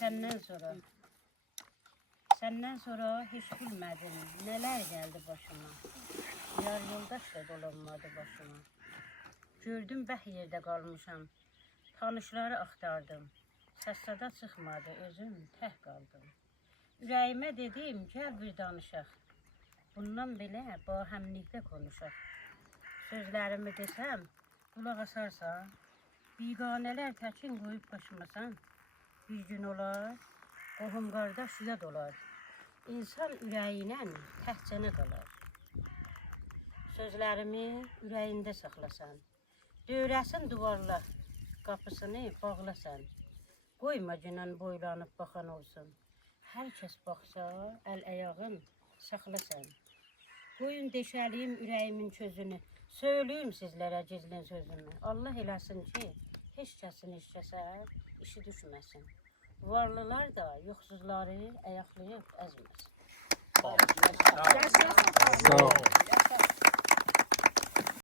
Senden sonra hiç bilmedim neler geldi başıma. Yar yoldaş da dolanmadı başıma. Gördüm bəh yerdə qalmışam. Tanışları axtardım. Səssada çıxmadı, özüm tək qaldım. Ürəyimə dedim, gəl bir danışaq. Bundan belə bahəmlikdə konuşaq. Sözlərimi desəm, qulaq asarsan, biganələr təkin qoyub başımasan. Bir gün olar, qohum qardaş yad olar. İnsan ürəyinə təhcənə qalar. Sözlərimi ürəyində saxlasan. Dövrəsin duvarlar, qapısını bağlasan. Qoyma gündən boylanıb baxan olsun. Hər kəs baxsa, əl-əyağın saxlasan. Qoyun deşəliyim ürəyimin közünü. Söyləyim sizlərə gizlin sözümü. Allah eləsin ki, heç kəsin heç kəsə işi düşməsin. Varlılar da yoxsuzları ayaqlayıb əzməsin. Sağ ol.